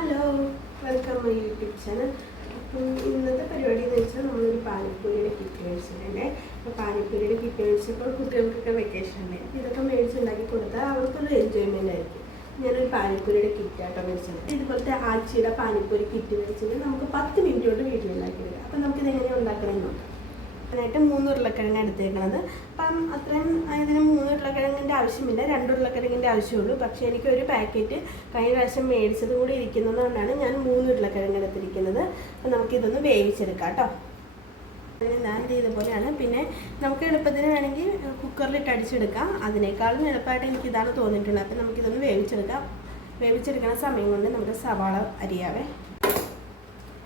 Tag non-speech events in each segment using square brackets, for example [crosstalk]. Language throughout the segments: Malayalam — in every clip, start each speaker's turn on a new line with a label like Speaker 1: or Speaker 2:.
Speaker 1: Hello welcome my YouTube channel അപ്പം ഇന്നത്തെ പരിപാടി എന്ന് വെച്ചാൽ നമ്മളൊരു പാനിപ്പൂരിയുടെ കിറ്റ് മേടിച്ചിട്ടുണ്ട് അപ്പോൾ പാനിപ്പൂരിയുടെ കിറ്റ് മേടിച്ചപ്പോൾ കുട്ടികൾക്കൊക്കെ വെക്കേഷൻ ഉണ്ട് ഇതൊക്കെ മേടിച്ചുണ്ടാക്കി കൊടുത്താൽ അവർക്കൊരു എൻജോയ്മെന്റ് ആയിരിക്കും. ഞാനൊരു പാനിപ്പൂരിയുടെ കിറ്റാട്ടോ മേടിച്ചത്. ഇതുപോലത്തെ ആച്ചിയുടെ പാനിപ്പൂരി കിറ്റ് മേടിച്ചിട്ട് നമുക്ക് പത്ത് മിനിറ്റ് കൊണ്ട് വീട്ടിലുണ്ടാക്കി വരാം. അപ്പം നമുക്കിത് എങ്ങനെയാണ് ഉണ്ടാക്കണമെന്ന് നോക്കാം. അതിനായിട്ട് മൂന്ന് ഉരുളക്കിഴങ്ങ് എടുത്തേക്കണത്. അപ്പം അത്രയും ഇതിന് മൂന്ന് ഉരുളക്കിഴങ്ങിന്റെ ആവശ്യമില്ല. രണ്ട് ഉരുളക്കിഴങ്ങിന്റെ ആവശ്യമുള്ളൂ. പക്ഷേ എനിക്ക് ഒരു പാക്കറ്റ് കഴിഞ്ഞ പ്രാവശ്യം മേടിച്ചത് കൂടി ഇരിക്കുന്നതുകൊണ്ടാണ് ഞാൻ മൂന്ന് ഉരുളക്കിഴങ്ങ് എടുത്തിരിക്കുന്നത്. അപ്പം നമുക്കിതൊന്ന് വേവിച്ചെടുക്കാം കേട്ടോ. ഞാൻ ഇത് ഇതുപോലെയാണ്. പിന്നെ നമുക്ക് എളുപ്പത്തിന് വേണമെങ്കിൽ കുക്കറിലിട്ട് അടിച്ചെടുക്കാം. അതിനേക്കാളും എളുപ്പമായിട്ട് എനിക്ക് ഇതാണ് തോന്നിയിട്ടുള്ളത്. അപ്പം നമുക്കിതൊന്ന് വേവിച്ചെടുക്കാം. വേവിച്ചെടുക്കുന്ന സമയം കൊണ്ട് നമുക്ക് സവാള അരിയാവേ.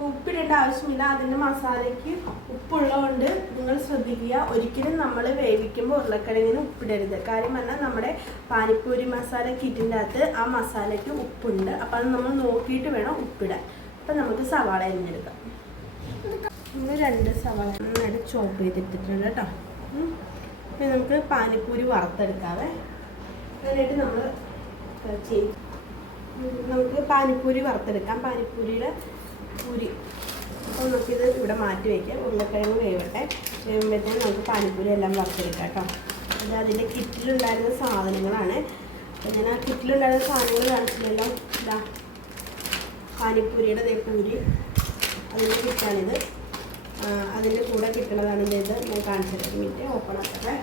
Speaker 1: ഉപ്പിടേണ്ട ആവശ്യമില്ല. അതിന്റെ മസാലയ്ക്ക് ഉപ്പുള്ളതുകൊണ്ട് നിങ്ങൾ ശ്രദ്ധിക്കുക. ഒരിക്കലും നമ്മൾ വേവിക്കുമ്പോൾ ഉരുളക്കിഴങ്ങിന് ഉപ്പിടരുത്. കാര്യം പറഞ്ഞാൽ നമ്മുടെ പാനിപ്പൂരി മസാല കിറ്റിന്റെ അകത്ത് ആ മസാലയ്ക്ക് ഉപ്പുണ്ട്. അപ്പോൾ അത് നമ്മൾ നോക്കിയിട്ട് വേണം ഉപ്പിടാൻ. അപ്പം നമുക്ക് സവാള അരിഞ്ഞെടുക്കാം. ഇന്ന് രണ്ട് സവാള നന്നായിട്ട് ചോപ്പ് ചെയ്തിട്ടിട്ടുണ്ട് കേട്ടോ. പിന്നെ നമുക്ക് പാനിപ്പൂരി വറുത്തെടുക്കാവേ. അതിനായിട്ട് നമ്മൾ ചെയ്യും ഉം, നമുക്ക് പാനിപ്പൂരി വറുത്തെടുക്കാം. പാനിപ്പൂരിയുടെ പൂരി. അപ്പോൾ നമുക്കിത് ഇവിടെ മാറ്റി വയ്ക്കാം ഉരുളക്കിഴങ്ങ് വേവട്ടെ. വേവുമ്പോഴത്തേന് നമുക്ക് പാനിപ്പൂരി എല്ലാം വറുത്തെടുക്കാം കേട്ടോ. അത് അതിന്റെ കിറ്റിലുണ്ടായിരുന്ന സാധനങ്ങളാണ്. അപ്പോൾ ഞാൻ ആ കിറ്റിലുണ്ടായിരുന്ന സാധനങ്ങൾ കാണിച്ചില്ലല്ലോ. ഇതാ. പാനിപ്പൂരിയുടെ പൂരി. അതിന്റെ കിറ്റാണിത്. അതിന്റെ കൂടെ കിട്ടണതാണ് ഇത്. ഞാൻ കാണിച്ചത് ഒരു മിനിറ്റ് ഓപ്പൺ ആക്കട്ടെ.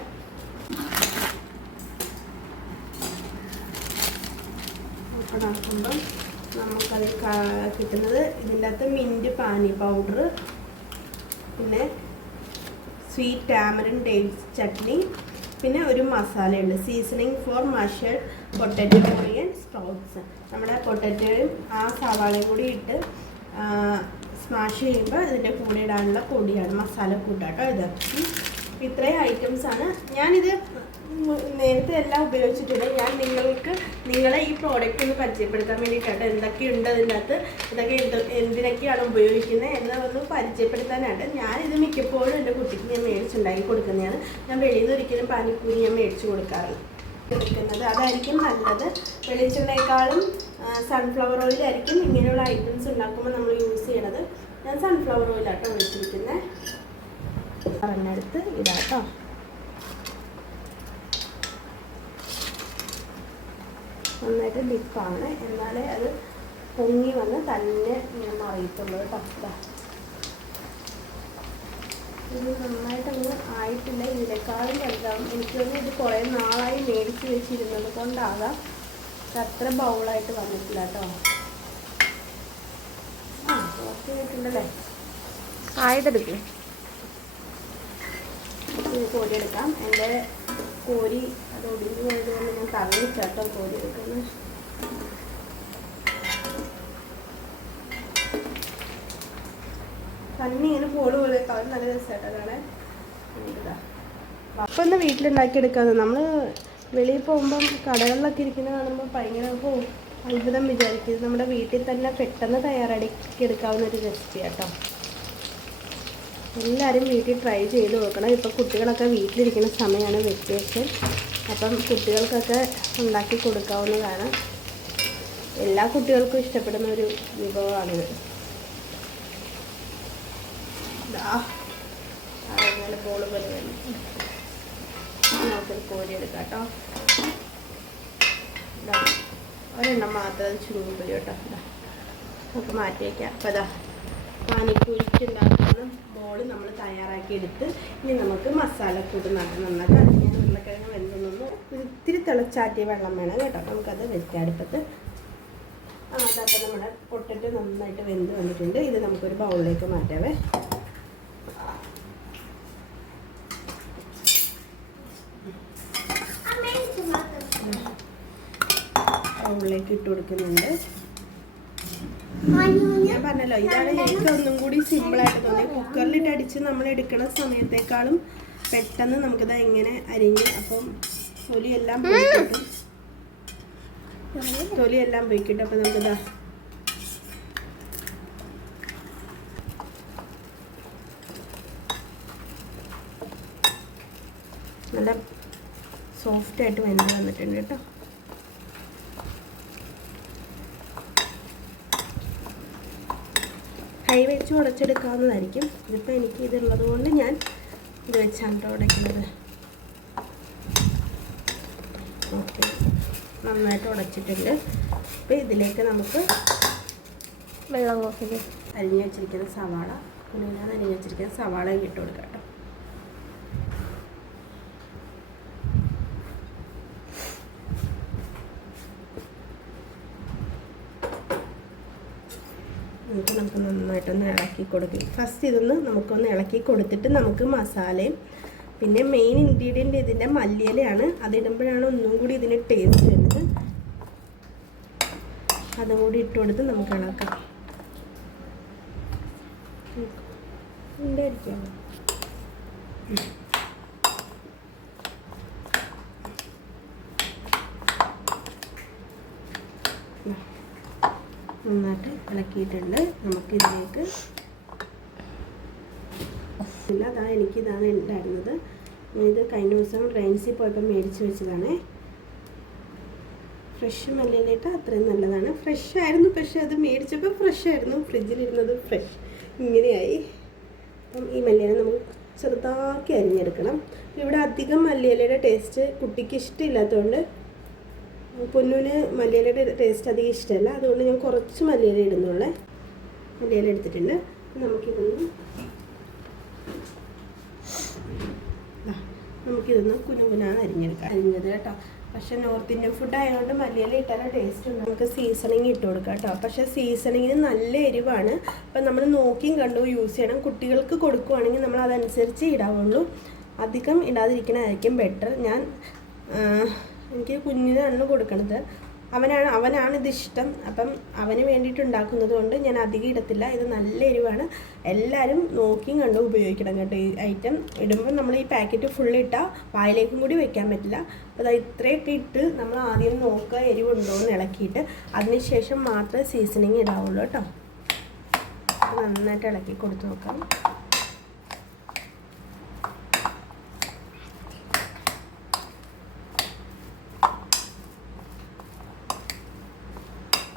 Speaker 1: ഓപ്പൺ ആക്കുമ്പം നമുക്കത് കിട്ടുന്നത്. ഇതിന്റെ അകത്ത് മിന്റ് പാനി പൗഡർ പിന്നെ സ്വീറ്റ് ടാമറിൻ ഡേറ്റ്സ് ചട്നി പിന്നെ ഒരു മസാലയുണ്ട്. Seasoning for mashed potato Korean sprouts നമ്മുടെ പൊട്ടറ്റോയും ആ സവാളയും കൂടി ഇട്ട് സ്മാഷ് ചെയ്യുമ്പോൾ ഇതിന്റെ കൂടെ ഇടാനുള്ള പൊടിയാണ് മസാല കൂട്ടാട്ടോ ഇത്. ഇത്രയും ഐറ്റംസാണ് ഞാനിത് നേരത്തെ എല്ലാം ഉപയോഗിച്ചിട്ടുണ്ട്. ഞാൻ നിങ്ങൾക്ക് നിങ്ങളെ ഈ പ്രോഡക്റ്റ് ഒന്ന് പരിചയപ്പെടുത്താൻ വേണ്ടിയിട്ടാണ് എന്തൊക്കെയുണ്ട് അതിന്റെ അകത്ത് ഇതൊക്കെ എന്ത് എന്തിനൊക്കെയാണ് ഉപയോഗിക്കുന്നത് എന്ന് ഒന്ന് പരിചയപ്പെടുത്താനായിട്ട് ഞാനിത് മിക്കപ്പോഴും എന്റെ കുട്ടിക്ക് ഞാൻ മേടിച്ചുണ്ടാക്കി കൊടുക്കുന്നതാണ്. ഞാൻ വെളിയിൽ നിന്ന് ഒരിക്കലും പാനിപ്പൂരി ഞാൻ മേടിച്ചു കൊടുക്കാറില്ല. എടുക്കുന്നത് അതായിരിക്കും നല്ലത്. വെളിച്ചെണ്ണയെക്കാളും സൺഫ്ലവർ ഓയിലായിരിക്കും ഇങ്ങനെയുള്ള ഐറ്റംസ് ഉണ്ടാക്കുമ്പോൾ നമ്മൾ യൂസ് ചെയ്യണത്. ഞാൻ സൺഫ്ലവർ ഓയിലാട്ടോ ഒഴിച്ചിരിക്കുന്നത് പറഞ്ഞെടുത്ത് ഇതാട്ടോ. നന്നായിട്ട് ഡിപ്പാണ് എന്നാലേ അത് പൊങ്ങി വന്ന് തന്നെ ഞാൻ മറിയത്തുള്ളൂ കേട്ടോ ഇത് നന്നായിട്ടൊന്നും ആയിട്ടില്ല. ഇതിനേക്കാളും വലുതാവും. എനിക്ക് തോന്നുന്നു ഇത് കുറേ നാളായി മേടിച്ച് വെച്ചിരുന്നത് കൊണ്ടാകാം. അത്ര ബൗളായിട്ട് വന്നിട്ടില്ല കേട്ടോ ആ ഓക്കെ കിട്ടുണ്ടല്ലേ
Speaker 2: ആയതെടുക്കും.
Speaker 1: എടുക്കാം എന്റെ കോരി അത് ഒടിഞ്ഞു പോയത് കൊണ്ട് ഞാൻ തള്ളിച്ചാട്ടോ കോരി എടുക്കുന്നത് തന്നെ ഇങ്ങനെ പോൾ പോലെ കളർ നല്ല രസമായിട്ടോ. അപ്പം ഒന്ന് വീട്ടിലുണ്ടാക്കിയെടുക്കാതെ നമ്മൾ വെളിയിൽ പോകുമ്പം കടകളിലൊക്കെ ഇരിക്കുന്ന കാണുമ്പോൾ ഭയങ്കര ഓ അത്ഭുതം വിചാരിക്കും. നമ്മുടെ വീട്ടിൽ തന്നെ പെട്ടെന്ന് തയ്യാറാക്കി എടുക്കാവുന്ന ഒരു റെസിപ്പി കേട്ടോ എല്ലാവരും വീട്ടിൽ ട്രൈ ചെയ്ത് നോക്കണം. ഇപ്പോൾ കുട്ടികളൊക്കെ വീട്ടിലിരിക്കുന്ന സമയമാണ് വെക്കേഷൻ അപ്പം കുട്ടികൾക്കൊക്കെ ഉണ്ടാക്കി കൊടുക്കാവുന്നതാണ്. എല്ലാ കുട്ടികൾക്കും ഇഷ്ടപ്പെടുന്ന ഒരു വിഭവമാണിത്. അങ്ങനെ ബോൾ ഒരെണ്ണം മാത്രം അത് ചുരുങ്ങിപ്പോയി കേട്ടോ. നമുക്ക് മാറ്റി വയ്ക്കാം അപ്പോൾ അതാ പാനിപ്പൂരിക്ക് ഉണ്ടാക്കുന്ന ബോൾ നമ്മൾ തയ്യാറാക്കി എടുത്ത് ഇനി നമുക്ക് മസാലക്കൂട്ട് നന്നാ- നന്നാക്കി അത് ഞാൻ ഉരുളക്കിഴങ്ങ് വെന്തൊന്ന് ഇത്തിരി തിളച്ചാറ്റിയ വെള്ളം വേണം കേട്ടോ. നമുക്കത് വെച്ചടുപ്പത്ത് അതപ്പോൾ നമ്മുടെ പൊട്ടിട്ട് നന്നായിട്ട് വെന്ത് വന്നിട്ടുണ്ട്. ഇത് നമുക്കൊരു ബൗളിലേക്ക് മാറ്റാവേ. ബൗളിലേക്ക് ഇട്ട് കൊടുക്കുന്നുണ്ട്. ഞാൻ പറഞ്ഞല്ലോ ഇതാണ് എനിക്ക് ഒന്നും കൂടി സിമ്പിളായിട്ട് തോന്നി കുക്കറിലിട്ട് അടിച്ച് നമ്മൾ എടുക്കുന്ന സമയത്തേക്കാളും പെട്ടെന്ന് നമുക്കിത് എങ്ങനെ അരിഞ്ഞ് അപ്പം തൊലിയെല്ലാം പോയിക്കിട്ടും തൊലിയെല്ലാം പോയിക്കിട്ടും അപ്പം നമുക്കിതാ നല്ല സോഫ്റ്റായിട്ട് വെന്ത് വന്നിട്ടുണ്ട് കേട്ടോ. കൈ വെച്ച് ഉടച്ചെടുക്കാവുന്നതായിരിക്കും. ഇതിപ്പോൾ എനിക്ക് ഇതുള്ളത് കൊണ്ട് ഞാൻ ഇത് വെച്ചാണ് കേട്ടോ ഉടയ്ക്കുന്നത്. ഓക്കെ. നന്നായിട്ട് ഉടച്ചിട്ടുണ്ട്. അപ്പോൾ ഇതിലേക്ക് നമുക്ക്
Speaker 2: വെള്ളം കോഫിൽ
Speaker 1: അരിഞ്ഞു വെച്ചിരിക്കുന്ന സവാള കുനുകുനാന്ന് അരിഞ്ഞു വെച്ചിരിക്കുന്ന സവാള ഇട്ട് കൊടുക്കാം കേട്ടോ എന്നിട്ട് നമുക്ക് നന്നായിട്ടൊന്ന് ഇളക്കി കൊടുക്കും. ഫസ്റ്റ് ഇതൊന്ന് നമുക്കൊന്ന് ഇളക്കി കൊടുത്തിട്ട് നമുക്ക് മസാലയും പിന്നെ മെയിൻ ഇൻഗ്രീഡിയന്റ് ഇതിന്റെ മല്ലിയിലയാണ്. അതിടുമ്പോഴാണ് ഒന്നും കൂടി ഇതിന് ടേസ്റ്റ് വരുന്നത്. അതും കൂടി ഇട്ട് കൊടുത്ത് നമുക്ക് ഇളക്കാം. ഉണ്ടായിരിക്കാം നന്നായിട്ട് ഇളക്കിയിട്ടുണ്ട്. നമുക്കിതിലേക്ക് ഇല്ല അതാ എനിക്കിതാണ് ഉണ്ടായിരുന്നത്. ഇത് കഴിഞ്ഞ ദിവസം റൈൻസിൽ പോയപ്പോൾ മേടിച്ച് വെച്ചതാണേ. ഫ്രഷ് മല്ലിയിലിട്ട് അത്രയും നല്ലതാണ്. ഫ്രഷ് ആയിരുന്നു പക്ഷെ അത് മേടിച്ചപ്പോൾ ഫ്രഷ് ആയിരുന്നു. ഫ്രിഡ്ജിലിരുന്നത് ഫ്രഷ് ഇങ്ങനെയായി. അപ്പം ഈ മല്ലിയില നമുക്ക് ചെറുതാക്കി അരിഞ്ഞെടുക്കണം. ഇവിടെ അധികം മല്ലിയിലയുടെ ടേസ്റ്റ് കുട്ടിക്ക് ഇഷ്ടമില്ലാത്തതുകൊണ്ട് പൊന്നൂന് മല്ലിയിലയുടെ ടേസ്റ്റ് അധികം ഇഷ്ടമല്ല അതുകൊണ്ട് ഞാൻ കുറച്ച് മല്ലിയില ഇടുന്നുള്ളേ. മല്ലിയില എടുത്തിട്ടുണ്ട്. നമുക്കിതൊന്ന് നമുക്കിതൊന്ന് കുനുകുനാന്ന് അരിഞ്ഞെടുക്കാം. അരിഞ്ഞത് കേട്ടോ. പക്ഷെ നോർത്ത് ഇന്ത്യൻ ഫുഡ് ആയതുകൊണ്ട് മല്ലിയില ഇട്ടാലും ടേസ്റ്റ് ഉണ്ട് നമുക്ക് സീസണിങ് ഇട്ട് കൊടുക്കാം കേട്ടോ. പക്ഷെ സീസണിങ്ങിന് നല്ല എരിവാണ്. അപ്പം നമ്മൾ നോക്കിയും കണ്ടു യൂസ് ചെയ്യണം. കുട്ടികൾക്ക് കൊടുക്കുവാണെങ്കിൽ നമ്മൾ അതനുസരിച്ച് ഇടാവുള്ളൂ. അധികം ഇടാതിരിക്കണതായിരിക്കും ബെറ്റർ ഞാൻ എനിക്ക് കുഞ്ഞിനാണ് കൊടുക്കണത്. അവനാണ് അവനാണ് ഇതിഷ്ടം. അപ്പം അവന് വേണ്ടിയിട്ട് ഉണ്ടാക്കുന്നത് കൊണ്ട് ഞാൻ അധികം ഇടത്തില്ല. ഇത് നല്ല എരിവാണ്. എല്ലാവരും നോക്കിയും കണ്ടും ഉപയോഗിക്കണം കേട്ടോ ഈ ഐറ്റം ഇടുമ്പോൾ നമ്മൾ ഈ പാക്കറ്റ് ഫുൾ ഇട്ടാൽ വായിലേക്കും കൂടി വെക്കാൻ പറ്റില്ല. അപ്പോൾ അത് ഇത്രയൊക്കെ ഇട്ട് നമ്മൾ ആദ്യം നോക്കുക എരിവുണ്ടോ എന്ന് ഇളക്കിയിട്ട് അതിനുശേഷം മാത്രമേ സീസണിങ് ഇടാവുള്ളൂ കേട്ടോ. നന്നായിട്ട് ഇളക്കി കൊടുത്ത് നോക്കാം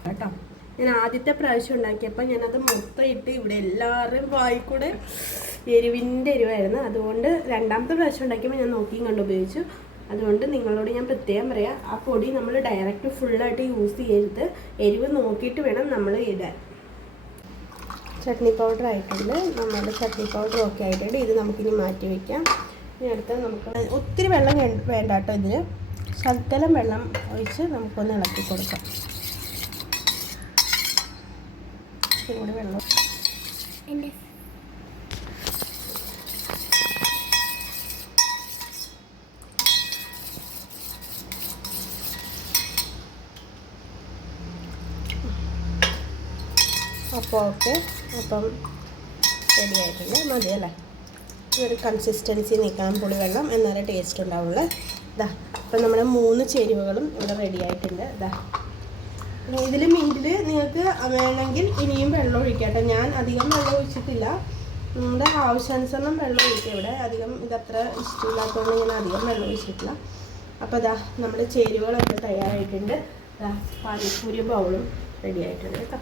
Speaker 1: കേട്ടോ ഞാൻ ആദ്യത്തെ പ്രാവശ്യം ഉണ്ടാക്കിയപ്പോൾ ഞാനത് മൊത്തം ഇട്ട് ഇവിടെ എല്ലാവരും വായിക്കൂടെ എരിവിന്റെ എരിവായിരുന്നു. അതുകൊണ്ട് രണ്ടാമത്തെ പ്രാവശ്യം ഉണ്ടാക്കിയപ്പോൾ ഞാൻ നോക്കിയും കണ്ട് ഉപയോഗിച്ചു. അതുകൊണ്ട് നിങ്ങളോട് ഞാൻ പ്രത്യേകം പറയാം ആ പൊടി നമ്മൾ ഡയറക്റ്റ് ഫുള്ളായിട്ട് യൂസ് ചെയ്യരുത്. എരിവ് നോക്കിയിട്ട് വേണം നമ്മൾ ഇടാൻ. ചട്നി പൗഡർ ആയിട്ടുണ്ട്. നമ്മുടെ ചട്നി പൗഡർ ഒക്കെ ആയിട്ടുണ്ട്. ഇത് നമുക്കിനി മാറ്റി വയ്ക്കാം ഇനി അടുത്ത നമുക്ക് ഒത്തിരി വെള്ളം വേണ്ട കേട്ടോ ഇതിന്. ശകലം വെള്ളം ഒഴിച്ച് നമുക്കൊന്ന് ഇളക്കി കൊടുക്കാം. ഇച്ചിരി കൂടി വെള്ളം അപ്പോൾ ഓക്കെ. അപ്പം റെഡി ആയിട്ടുണ്ട് മതി അല്ലേ? ഈ ഒരു കൺസിസ്റ്റൻസി നിൽക്കണം പുളിവെള്ളം എന്നാലേ ടേസ്റ്റ് ഉണ്ടാവുള്ളൂ. ഇതാ അപ്പം നമ്മുടെ മൂന്ന് ചേരുവകളും ഇവിടെ റെഡി ആയിട്ടുണ്ട്. ഇതാ ഇതിൽ മീറ്റിൽ നിങ്ങൾക്ക് വേണമെങ്കിൽ ഇനിയും വെള്ളം ഒഴിക്കാം കേട്ടോ. ഞാൻ അധികം വെള്ളം ഒഴിച്ചിട്ടില്ല. നമ്മുടെ ആവശ്യാനുസരണം വെള്ളം ഒഴിക്കുക ഇവിടെ. അധികം ഇതത്ര ഇഷ്ടമില്ലാത്തതുകൊണ്ട് ഞാൻ അധികം വെള്ളം ഒഴിച്ചിട്ടില്ല. അപ്പോൾ ഇതാ നമ്മുടെ ചേരുവകളൊക്കെ തയ്യാറായിട്ടുണ്ട്. ഇതാ പാനിപ്പൂരി ബൗളും റെഡി ആയിട്ടുണ്ട് കേട്ടോ.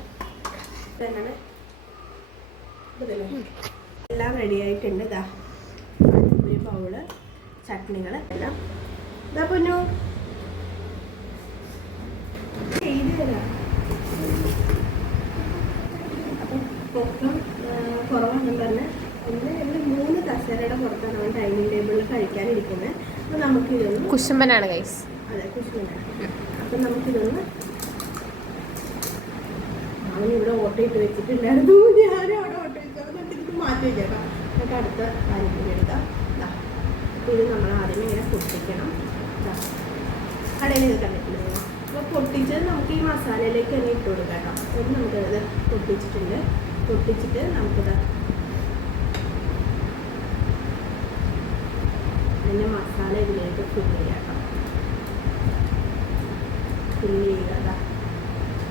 Speaker 1: ഇതില്ലേ? എല്ലാം റെഡി ആയിട്ടുണ്ട്. ഇതാ പാനിപ്പൂരി ബൗൾ ചട്നികൾ എല്ലാം. ഇതാ പൊന്നു ചെയ്തു തരാം അപ്പം പൊക്കം കുറവാണെന്ന് പറഞ്ഞ് ഒന്ന് രണ്ട് മൂന്ന് കസേരയുടെ പുറത്താണ് അവൻ ഡൈനിങ് ടേബിളിൽ കഴിക്കാനിരിക്കുന്നത് അപ്പോൾ നമുക്കിതൊന്ന്
Speaker 2: കുശുമ്പനാണ് ഗൈസ്
Speaker 1: അതെ കുശുവിനാണ് അപ്പം നമുക്കിതൊന്ന് അവൻ ഇവിടെ ഓട്ടോ ഇട്ട് വെച്ചിട്ടുണ്ടായിരുന്നു. ഞാൻ അവിടെ ഓട്ടോ ഇട്ടു ഇത് മാറ്റി എന്നിട്ട് അടുത്ത എടുക്കാം. ഇത് നമ്മൾ ആദ്യം ഇങ്ങനെ പൊട്ടിക്കണം. ദാ. കടയിൽ ഇത് കണ്ടിട്ടില്ല? അപ്പോൾ പൊട്ടിച്ചത് നമുക്ക് ഈ മസാലയിലേക്ക് തന്നെ ഇട്ട് കൊടുക്കാം കേട്ടോ. ഇത് നമുക്ക് പൊട്ടിച്ചിട്ടുണ്ട്. പൊട്ടിച്ചിട്ട് നമുക്കിത് അതിന്റെ മസാല ഇതിലേക്ക് ഫില്ല് ചെയ്യാം ഫില്ല് ചെയ്യുക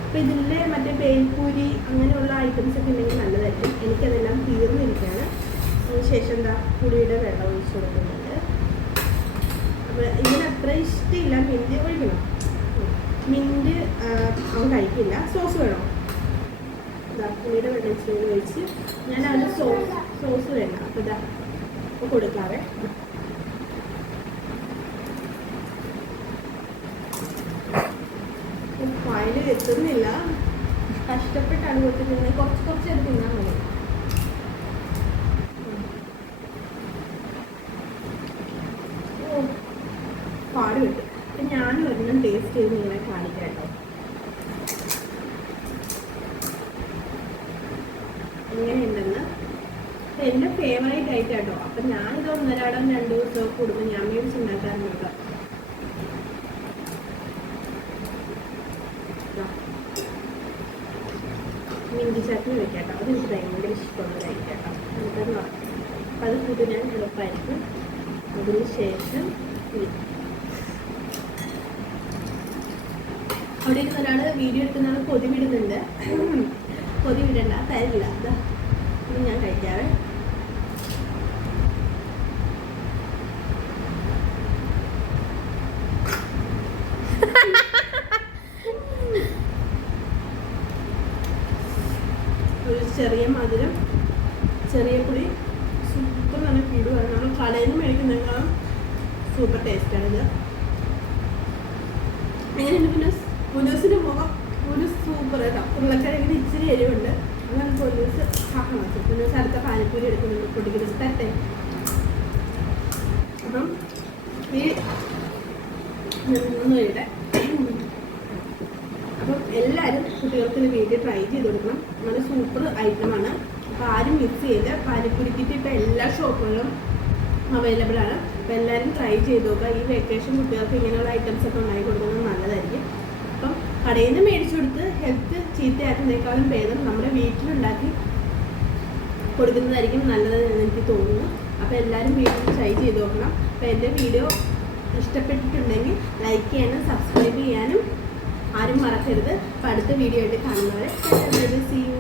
Speaker 1: അപ്പം ഇതിൽ മറ്റേ ബേൽപൂരി അങ്ങനെയുള്ള ഐറ്റംസ് ഒക്കെ ഉണ്ടെങ്കിൽ നല്ലതായിരിക്കും. എനിക്കതെല്ലാം തീർന്നിരിക്കുകയാണ്. അതിനുശേഷം എന്താ പുളിയുടെ വെള്ളം ഒഴിച്ചു കൊടുക്കുന്നുണ്ട്. അപ്പോൾ ഇതിന് അത്ര ഇഷ്ടമില്ല. മിന്റ് ഒഴിക്കണം. മിന്റ് അവൻ കഴിക്കില്ല. സോസ് വേണോ? ഇതാ പുളിയുടെ വെള്ളം ഇച്ചിരി ഒഴിച്ച് ഞാൻ അതിന് സോസ് സോസ് വേണം അപ്പോൾ ഇതാ കൊടുക്കാവേ. ഫയൽ എത്തുന്നില്ല. കഷ്ടപ്പെട്ടാണ് കൊടുത്തിരുന്നത് കുറച്ച് കുറച്ച് തിന്നാൽ മതി. പാട് ഞാൻ ടേസ്റ്റ് ഫേവറേറ്റ് ആയിട്ട് കേട്ടോ അപ്പം ഞാനിത് ഒന്നരാടം രണ്ട് ദിവസമൊക്കെ കൂടുമ്പോൾ ഞാൻ മേടിച്ചുണ്ടാക്കാറുണ്ട് കേട്ടോ. മിന്റി ചട്നി വെക്കാം അത് എനിക്ക് ഭയങ്കര ഇഷ്ടമുള്ളതായിരിക്കും കേട്ടോ നമുക്കത് അപ്പം അത് കുതിരാൻ എളുപ്പമായിരിക്കും അതിന് ശേഷം. അവിടെ ഇരുന്ന് ഒരാൾ വീഡിയോ എടുക്കുന്ന ആൾ കൊതി വിടുന്നുണ്ട് കൊതി വിടണ്ട തരില്ല അതാ ഞാൻ കഴിക്കാവേ. ഒരു [laughs] ചെറിയ മധുരം ചെറിയ പുളി സൂപ്പർ നല്ല കിടുവാണ് നമ്മൾ കടയിൽ നിന്ന് മേടിക്കുന്നതിനേക്കാളും സൂപ്പർ ടേസ്റ്റാണ് ഇത്. എങ്ങനെയുണ്ട് പിന്നെ പുലൂസിന്റെ മുഖം ഒരു സൂപ്പർ കേട്ടോ. ഉരുളക്കിഴങ്ങിന് ഇച്ചിരി എരിവുണ്ട്. അങ്ങനെ പുലൂസ് ആക്കണം പുലൂസ് അടുത്ത പാനിപ്പൂരി എടുക്കുന്നുണ്ട്. പൊടിക്കുന്നത് തട്ടെ. അപ്പം ഈ നിന്നു പേരുടെ അപ്പം എല്ലാവരും കുട്ടികൾക്ക് വേണ്ടി ട്രൈ ചെയ്ത് കൊടുക്കണം. നല്ല സൂപ്പർ ഐറ്റമാണ് അപ്പോൾ ആരും മിക്സ് ചെയ്യില്ല. പാനിപ്പൂരി കിറ്റ് ഇപ്പോൾ എല്ലാ ഷോപ്പുകളിലും അവൈലബിൾ ആണ്. അപ്പോൾ എല്ലാവരും ട്രൈ ചെയ്ത് നോക്കുക. ഈ വെക്കേഷൻ കുട്ടികൾക്ക് ഇങ്ങനെയുള്ള ഐറ്റംസ് ഒക്കെ ഉണ്ടാക്കി കൊടുക്കുന്നത് നല്ലതായിരിക്കും. അപ്പം കടയിൽ നിന്ന് മേടിച്ചു കൊടുത്ത് ഹെൽത്ത് ചീത്തയാക്കുന്നതിനേക്കാളും ഭേദം നമ്മുടെ വീട്ടിലുണ്ടാക്കി കൊടുക്കുന്നതായിരിക്കും നല്ലതെന്ന് എനിക്ക് തോന്നുന്നു. അപ്പോൾ എല്ലാവരും വീട്ടിൽ ട്രൈ ചെയ്ത് നോക്കണം. അപ്പോൾ എന്റെ വീഡിയോ ഇഷ്ടപ്പെട്ടിട്ടുണ്ടെങ്കിൽ ലൈക്ക് ചെയ്യാനും സബ്സ്ക്രൈബ് ചെയ്യാനും ആരും മറക്കരുത്. അടുത്ത വീഡിയോ ആയിട്ട് കാണുന്നവരെ സി യു